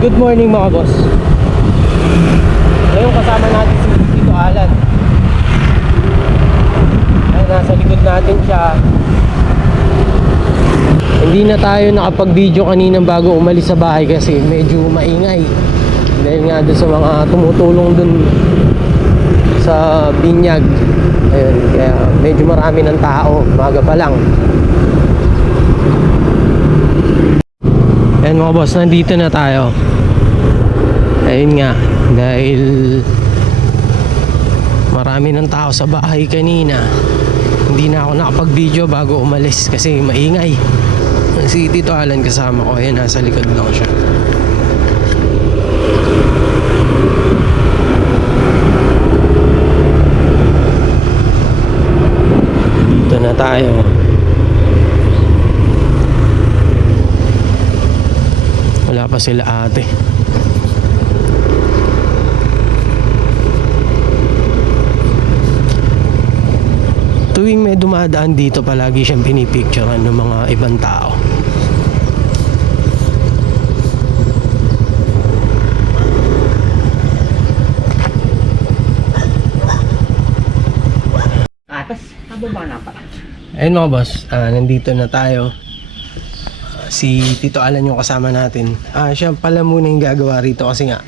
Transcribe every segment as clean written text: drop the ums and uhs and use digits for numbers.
Good morning mga boss. Ngayon kasama natin si Tito Alan. Ay, nasa likod natin siya. Hindi na tayo nakapag-video kaninang bago umalis sa bahay kasi medyo maingay. Dahil nga doon sa mga tumutulong doon sa binyag. Ayun, kaya medyo marami ng tao, umaga pa lang. Ayan mga boss, nandito na tayo. Ayun nga, dahil marami ng tao sa bahay kanina, hindi na ako nakapag-video bago umalis kasi maingay. Si Tito Alan kasama ko, ayan, nasa likod lang siya. Dito na tayo. Wala pa sila ate. Tuwing may dumadaan dito, palagi siyang pinipicturean ng mga ibang tao. Atas, nababa na pa. Ayun mga boss, nandito na tayo. Si Tito Alan yung kasama natin. Siya pala muna yung gagawa rito kasi nga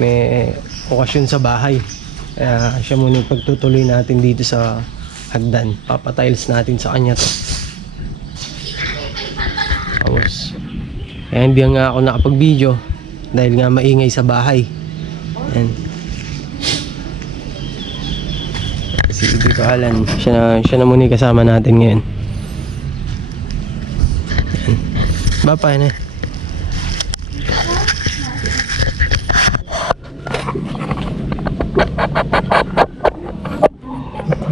may okasyon sa bahay. Siya muna yung pagtutuloy natin dito sa hagdan. Papatiles natin sa kanya to. Tapos hindi nga ako nakapag-video dahil nga maingay sa bahay. Ayan. Si Tito Alan, siya na muna yung kasama natin ngayon. Bapa na.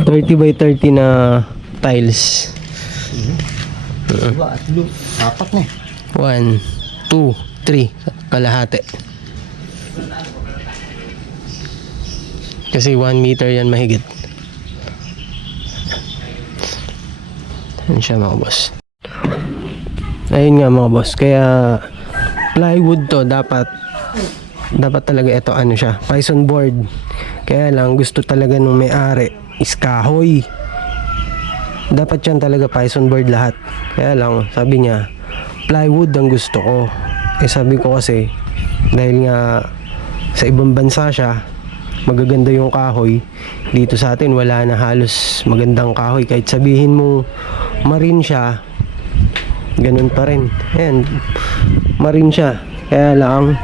$30 by 30 na tiles. Dua at blue. Apat na. 1, 2, 3 kalahati. Kasi 1 meter yan mahigit. Yan siya mga boss. Ayun nga mga boss, kaya plywood to, dapat talaga ito ano siya, Python board. Kaya lang gusto talaga nung may-ari is kahoy. Dapat yan talaga Python board lahat. Kaya lang sabi niya plywood ang gusto ko. Sabi ko kasi dahil nga sa ibang bansa siya magaganda yung kahoy, dito sa atin wala na halos magandang kahoy. Kahit sabihin mo marine siya, ganun pa rin. Ayan, marine siya. Kaya lang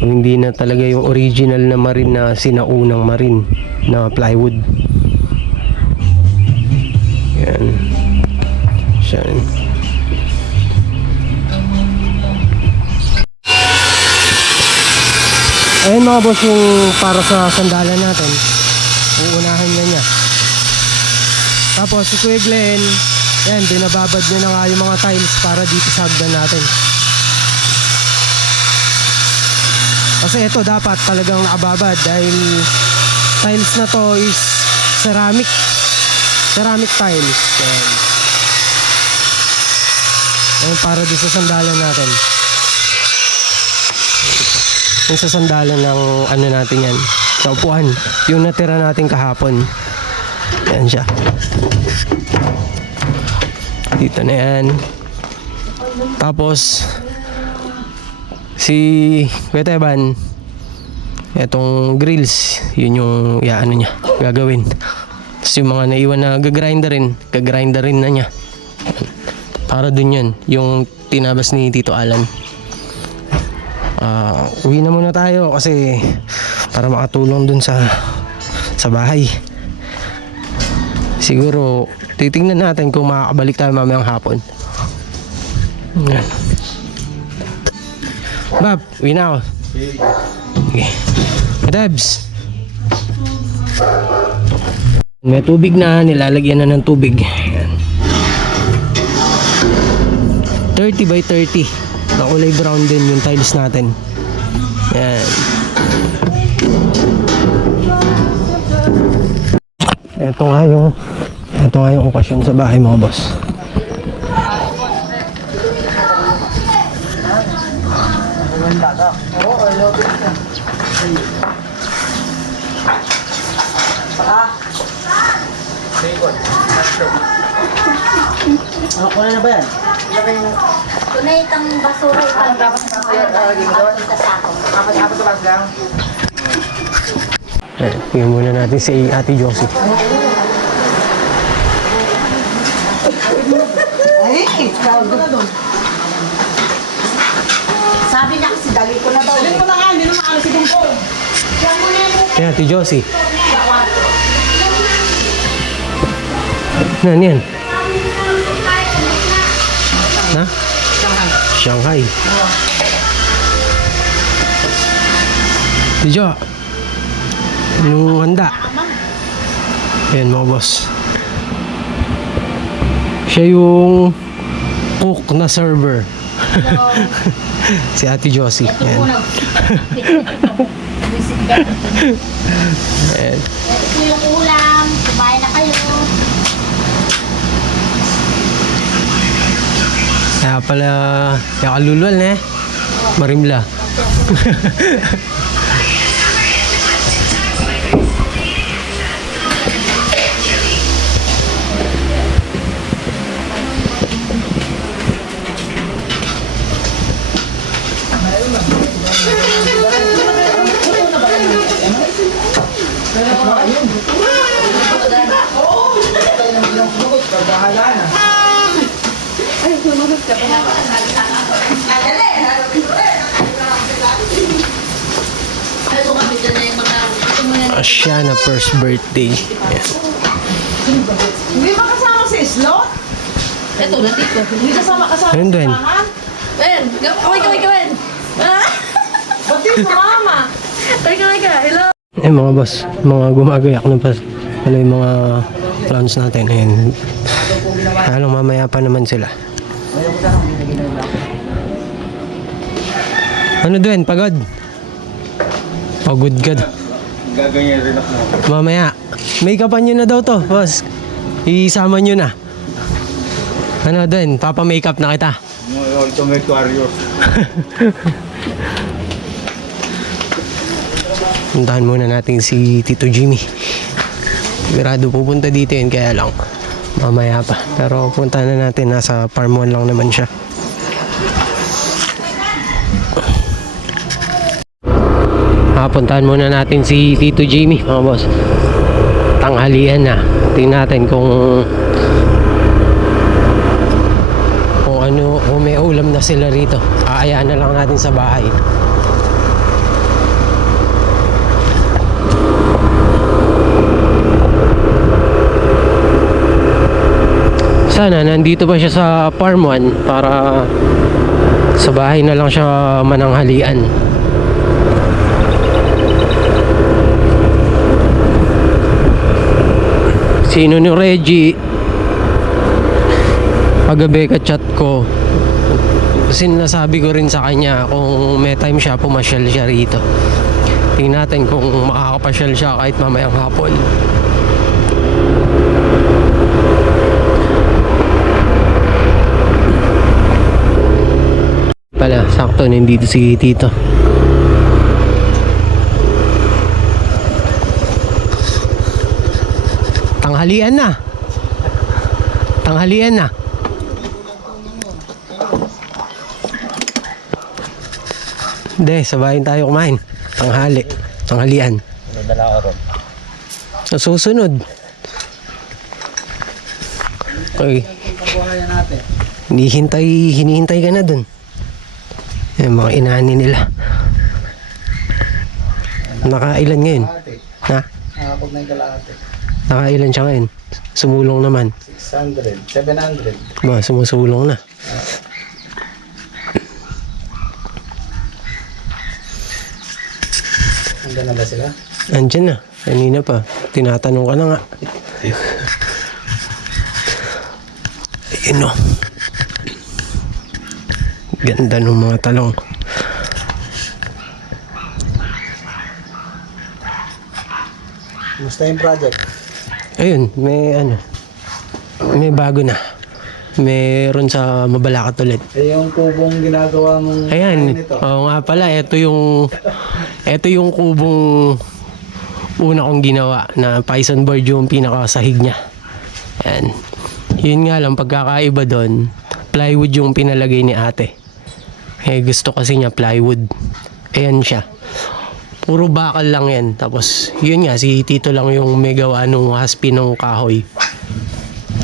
hindi na talaga yung original na marine na sinaunang marine na plywood. Ayan siya. Ayan mga boss, yung para sa sandalan natin, uunahan niya. Tapos si Kuya Glenn, yan, binababad niya na nga yung mga tiles para dito sa hagdan natin. Kasi ito dapat talagang nakababad dahil tiles na to is ceramic tiles. Yan para dito sa sandalan natin. Yung sa sandalan ng ano natin yan, sa upuan, yung natira natin kahapon. Yan siya. Dito na yan. Tapos si Kuya Teban, etong grills, yun yung ano niya gagawin. Tapos yung mga naiwan na gagrinderin na niya. Para dun yun, yung tinabas ni Tito Alan. Uwi na muna tayo kasi para makatulong dun sa bahay. Siguro titingnan natin kung makakabalik tayo mamayang hapon. Yan. Bab, uwi na ako. Okay. Debs, may tubig na, nilalagyan na ng tubig. Yan. 30 by 30 na kulay brown din yung tiles natin. Yan. Ito nga yung okasyon sa bahay mga boss. bata. Oo, lobby ka. Saka. Bacon. Ano, kunin na ba yan? Tunay itang basura ipag Dapat lagay mo doon? sa sako. Apat sa bag lang. Tingnan muna natin si Ate Josie. Ay, tawag ko na doon. Sabi niya kasi dali ko na daw. Sabihin mo na nga, hindi naman ano si Bumbong. Kaya Ate Josie. Ano yan? Na? Shanghai. Ate Jo. Yung handa. Ayan mga boss. Siya yung cook na server. Si Ate Josie. Ayan. Ayan. Ito yung ulam. Kumain na kayo. Kaya pala, kaya kalulwal na eh. Marimla. Siya na first birthday. Ayan. Hindi ba kasama si Slot? Ito, nandito. Hindi kasama Ayun si din. Pangan? Ben, kawin. Ba't yung sumama? Teka. Hello. Eh mga boss, mga gumagayak na pa pala yung mga clowns natin. Ayan. Halang mamaya pa naman sila. Ano doon? Pagod? Pagod ka. Gaganyan rin ako. Mamaya. Make-upan nyo na daw to, boss. Isama nyo na. Ano doon? Papa-makeup na kita. Ito may aquarium. Puntahan muna natin si Tito Jimmy. Sigurado pupunta dito yun, kaya lang mamaya pa. Pero puntahan na natin, nasa farm 1 lang naman siya. Puntahan muna natin si Tito Jimmy, mga boss. Tanghalian na. Tingnan natin kung ano, kung may ulam na sila rito. Aayaan na lang natin sa bahay. Sana nandito pa siya sa farm 1 para sa bahay na lang siya mananghalian. Sino ni Reggie paggabi ka-chat ko, sinasabi ko rin sa kanya kung may time siya, pumasyal siya rito. Tingnan natin kung makakapasyal siya kahit mamayang hapon. Pala, sakto nandito si Tito. Tanghalian na. Tanghalian na. Hindi, sabahin tayo kumain. Tanghali. Tanghalian. Dala ko ron. Sa susunod. Okay. Pagbuhayan natin. Hinihintay ka na dun. Yung mga inani nila. Nakailan ngayon? Ha? Nakapag na yung kalahati. Nakailan siya ngayon? Sumulong naman. 600, 700. Ba, sumusulong na. Hanggang na ba sila? Andyan na. Kanina pa. Tinatanong ka na nga. Ayun o. Ganda ng mga talong. Kumusta yung project? Ayun, may ano. May bago na. meron sa Mabalacat ulit. Eh, yung kubong ginagawa mong Ayan, nito. oo nga pala, ito yung kubong una kong ginawa na Python board yung pinakasahig niya. Ayan. Yun nga lang, pagkakaiba doon, plywood yung pinalagay ni ate. Eh, gusto kasi niya plywood. Ayan siya. Puro bakal lang yan. Tapos, yun nga, si Tito lang yung may gawa nung haspi ng kahoy.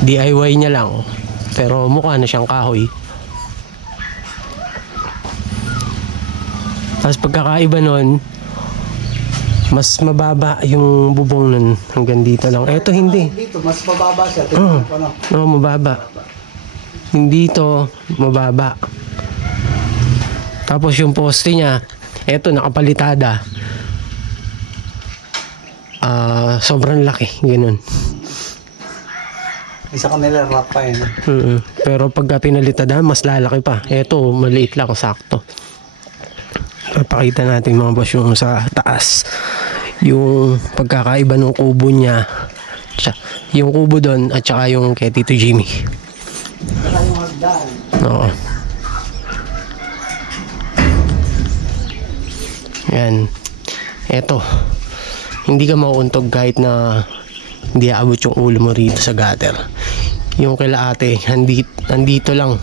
DIY niya lang. Pero mukha na siyang kahoy. Tapos pagkakaiba nun, mas mababa yung bubong nun. Hanggang dito lang. Eto hindi. Dito, mas mababa siya. Oo. Tingnan ko lang. Oo, mababa. Hindi to mababa. Tapos yung poste niya, eto nakapalitada. Sobrang laki, ganun. Isa kanila rap pa yun. Pero pagka pinalitada, mas lalaki pa. Eto, maliit lang, sakto. Papakita natin mga boss yung sa taas. Yung pagkakaiba ng kubo niya. Yung kubo doon at saka yung kay Tito Jimmy. Saka yung hagdan. Oo. Yan. Eto. Hindi ka mauuntog kahit na hindi aabot yung ulo mo rito sa gutter. Yung kila ate, nandito lang.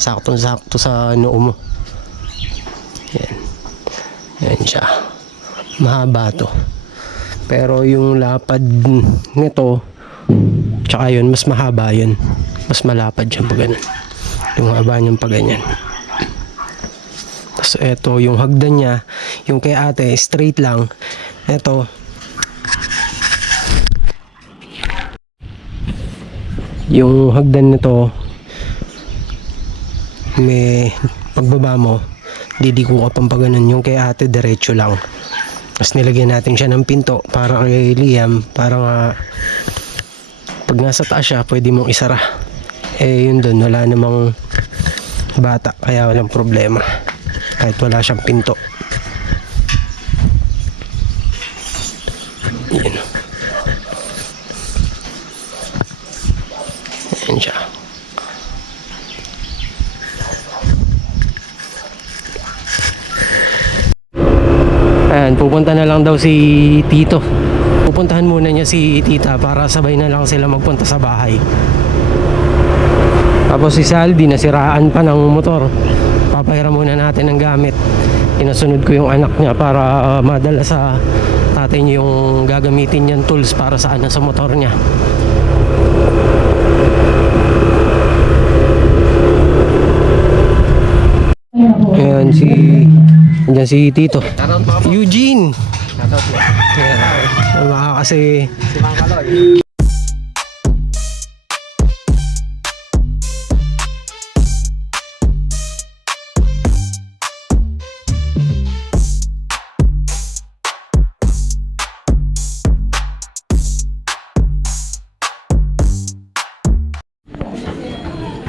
Saktong-sakto sa noo mo. Yan. Yan siya. Mahaba to. Pero yung lapad nito, tsaka yun, mas mahaba yun. Mas malapad siya pag ganun. Yung haba niyang pag ganyan. Tapos eto, yung hagdan niya, yung kay ate, straight lang. Eto, yung hagdan nito, may pagbaba mo, didiko ka pang pag ganun. Yung kay ate, diretso lang. Tapos nilagyan natin siya ng pinto para kay Liam, para nga pag nasa taas siya, pwede mong isara. Eh yun dun, wala namang bata, kaya walang problema. Kahit wala siyang pinto. Yan. Yan siya. Ayan, pupunta na lang daw si Tito. Pupuntahan muna niya si Tita para sabay na lang sila magpunta sa bahay. Tapos si Saldi, nasiraan pa ng motor. Papahiram muna natin ng gamit. Inasunod ko yung anak niya para madala sa tatay niya yung gagamitin niyang tools para sa motor niya. Ayan si Tito Eugene. Ayan, baka kasi Si Mang Kaloy.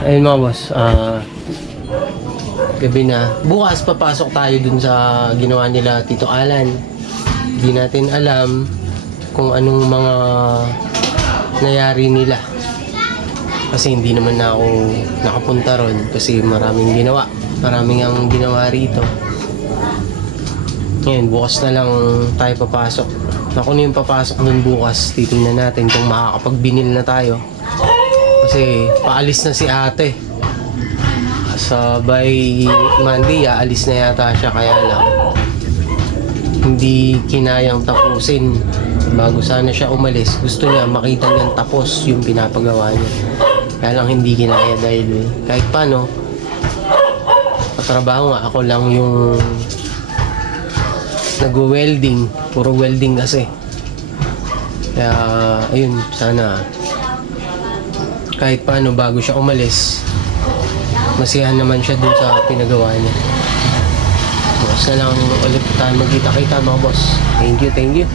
ayun mga boss, gabi na. Bukas papasok tayo dun sa ginawa nila Tito Alan. Hindi natin alam kung anong mga nangyari nila. Kasi hindi naman na ako nakapunta ron kasi maraming ginawa. Maraming ang ginawa rito. Ngayon, bukas na lang tayo papasok. Ako na yung papasok dun bukas. Titingnan natin kung makakapagbinil na tayo. Kasi paalis na si ate. Sa by Monday, aalis na yata siya, kaya lang hindi kinayang tapusin. Bago sana siya umalis, gusto niya makita niyang tapos yung pinapagawa niya. Kaya lang hindi kinaya dahil kahit paano, patrabaho nga, ako lang yung nag-welding. Puro welding kasi. Kaya, ayun, sana kahit paano bago siya umalis, masiyahan naman siya dun sa pinagawa niya. Bukas na lang ulit tayo magkita-kita mga boss. Thank you, thank you.